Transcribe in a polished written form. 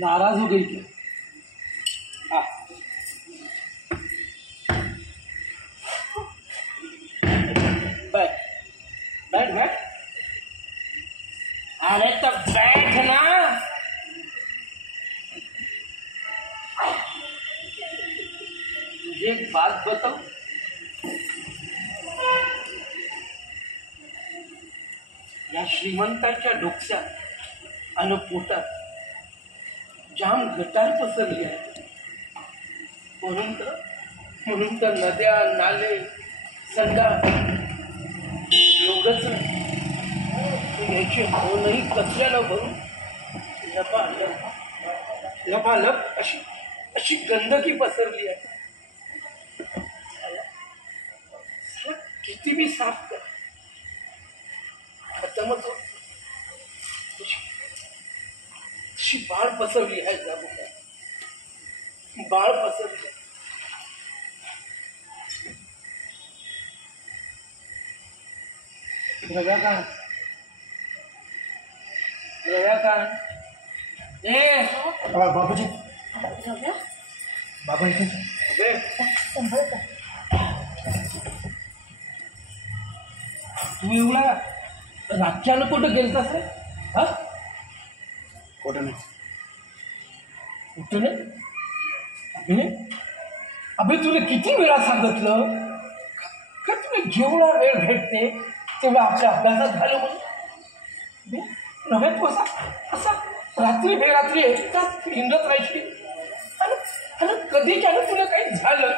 नाराज हो गई क्या? बैठ बैठ बैठ। अरे तो बैठ ना। तुझे एक बात बताऊं, या श्रीमंताच्या डोक्यात आणि पोटात जाम गटार पसरली आहे. म्हणून तर नद्या, नाले, संडास एवढंच नाही, याची होणही कचऱ्यानं भरून लपालप अशी गंदगी पसरली आहे. किती बी साफ कर, खतमच होत. अशी बाळ पसरली आहे. बाळ पसरली. रव्याकांत बाबूजी बाबा इथे तू एवढा रातच्यानं कुठं गेलतास रे? हा, कुठं नाही. कुठं नाही? अबे तुला किती वेळा सांगितलं का तुला जेवढा वेळ भेटते तेवढा आपल्या अभ्यासात झालं म्हणून. नव्हे तू असा रात्री बेरात्री एकटाच हिंडत राहायची आणि कधी त्यानं तुला काही झालं